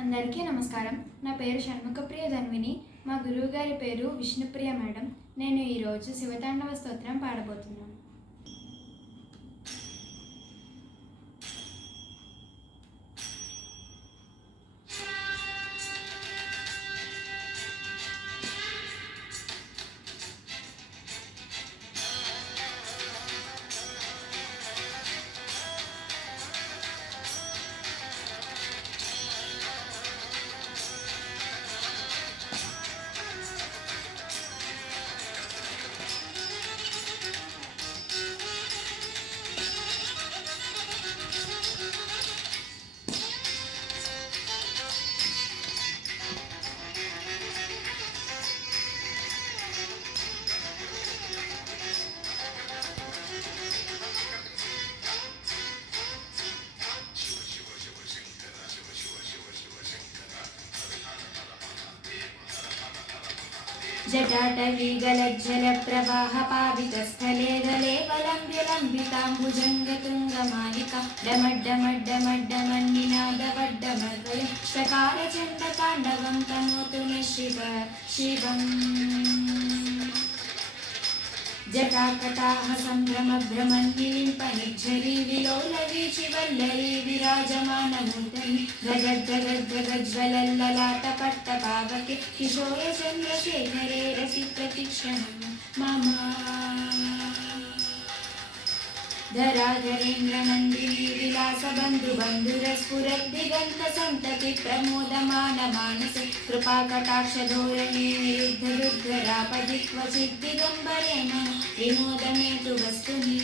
అందరికీ నమస్కారం. నా పేరు షణ్ముఖప్రియ ధన్విని. మా గురువుగారి పేరు విష్ణుప్రియ మేడం. నేను ఈరోజు శివతాండవ స్తోత్రం పాడబోతున్నాను. जटाटवीगलज्जलप्रवाहपावितस्थले गलेवलम्ब्यलम्बिताम्बुजङ्गतुङ्गमालिका डमड्डमड्डमड्डमन्निनादवड्डमद्वयं चकारचण्डताण्डवं तनोतु मे शिवं जटाकटाः सम्भ्रमभ्रमन्निलिम्पनिज्झरी विलोलवीचिवल्लरी विराजमानमूर्धनि गगद्गगद्गगज्ज्वलल्ललाटपट्टपावके किशोरचन्द्रशेखरे रतिप्रतिक्षणं मम धराधरेन्द्रनन्दिनी विलासबन्धुबन्धुरस्फुरद्दिगन्तसन्तति प्रमोदमानमानसे कृपाकटाक्षधोरणे निरुद्धरुद्धरापदि क्वचिद्दिगम्बरेण विनोदमेतु वस्तुनि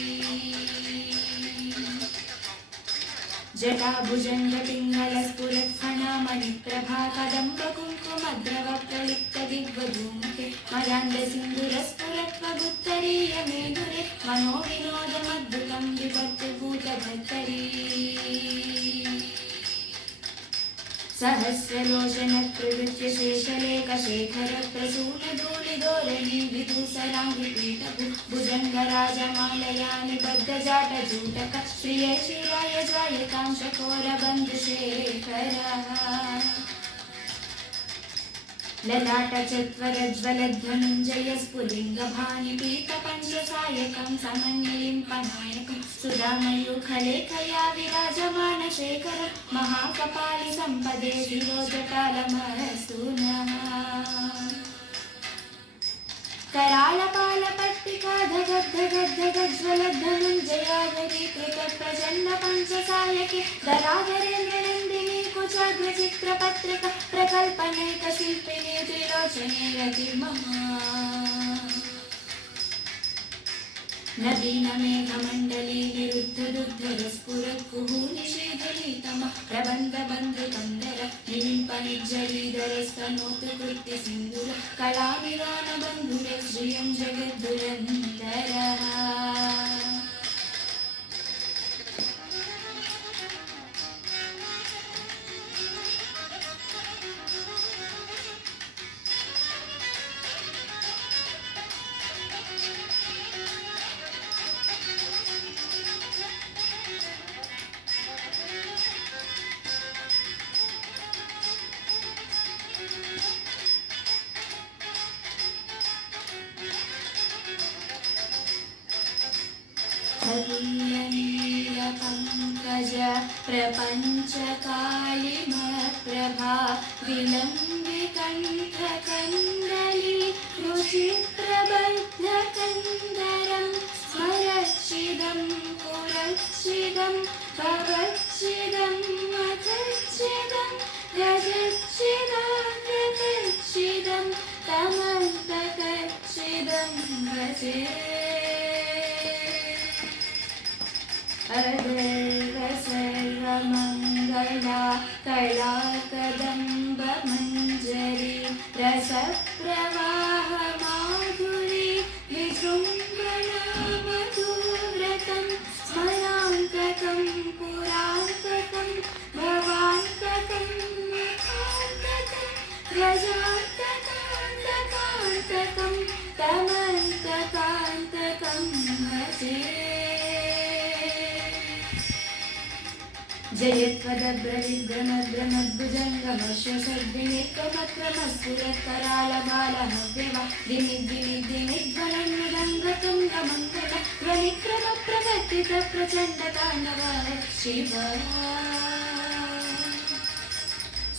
जटाभुजङ्गपिङ्गलस्फुरत्फणामणिप्रभा कदम्बकुङ्कुमद्रवप्रलिप्तदिग्वधूमुखे मदान्दसिन्दुरस्फुरत्वगुत्तरीयमेधुरे मनोविनोदमद्भुतं विभक्तिभूतभर्तरी सहस्रलोचनप्रवृत्य शेषलेखशेखरप्रसूनधूलिधोरणी विधूसराङ्गिपीठभु भुजङ्गराजमालया निबद्धजाटजूटक श्रियशिराय जायतां चकोरबन्धुशेखरः ललाटचत्वरज्वलध्वनिञ्जयस्फुलिङ्गभानिपीतपञ्चसायकं समन्यलिम्पनायकं सुधामयूखलेखया विराजमानशेखरं महाकपालि सम्पदे शिरोजटालमस्तु नः करालपालपट्टिका धगद्धगद्धगज्ज्वलद्धनुञ्जयाधरीकृतप्रचण्डपञ्चसायके धराधरेन्द्रनन्दिनी कुचाग्रचित्रपत्रिका प्रकल्पनैकशिल्पिनी त्रिलोचने रतिर्मम नवीनमेघमण्डली निरुद्धदुद्धरस्फुरत्कुहूनिशीतलीतम प्रबन्धबन्धुकन्दर निलिम्पनिज्जरीधरस्तनोतु कृत्यसिन्दुर कलानिदानबन्धुर श्रियं जगद्धुरन्धरः नीलपङ्कज प्रपञ्चकालिमप्रभा विलम्बिकण्ठकन्दली रुचिप्रबद्धकन्दरं स्मरच्छिदं पुरच्छिदं भवच्छिदं मथच्छिदं गजच्छिदाङ्गच्छिदं तमन्तकच्छिदं भजे अदर्व सर्वमङ्गला कलाकदम्बमञ्जरी रसप्रवाहमाधुरी विजृम्भणा मधुव्रतं स्मरान्तकं पुरान्तकं भवान्तकं मखान्तकं गजान्तकान्तकान्तकं तमन्तकान्तकं भजे जयत्वदभ्रविभ्रमद्रमद्भुजङ्गमश्वसद्विनिक्रमक्रमस्फुरत्करालबालहव्यवा दिनिद्दिनिद्दिनिध्वनन्नुदङ्गतुङ्गमङ्गल ध्वनिक्रमप्रवर्तितप्रचण्डताण्डव शिव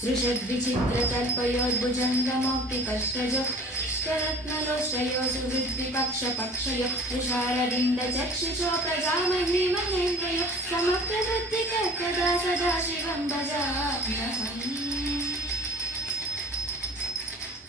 सृषद्विचित्रकल्पयोद्भुजङ्गमौक्तिकश्रजो रत्नलोश्रयो सुहृद्विपक्षपक्षयो तुषारबिन्दचक्षुषो प्रजामहि महेन्द्रयो समप्रवृत्तिकर्कदा सदाशिवं भजाम्यहम्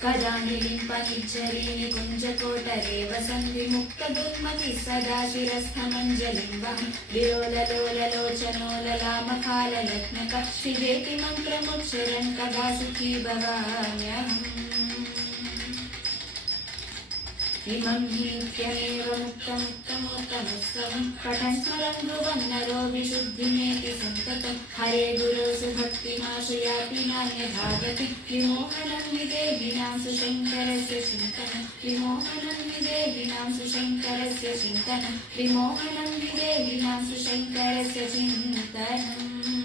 कदानिलिम्पनिज्झरीणि कुञ्जकोटरे वसन्ति मुक्तदुर्मतिः सदा शिरस्थमञ्जलिं वहं विलोललोललोचनोललामफाललग्नक शिवेति मन्त्रमुच्चरन् कदा सुखी भवाम्यहम् इमं हि नित्यमेव मुक्तमुत्तमोत्तमस्तवं पठन् स्मरन् ध्रुवं नरो विशुद्धिमेति सन्ततं हरे गुरो सुभक्तिमाशयापि नान्यथागति विमोहनं विदेहिनां सुशङ्करस्य चिन्तनं विमोहनं विदेहिनां सुशङ्करस्य चिन्तनं विमोहनं विदेहिनां सुशङ्करस्य चिन्तनम्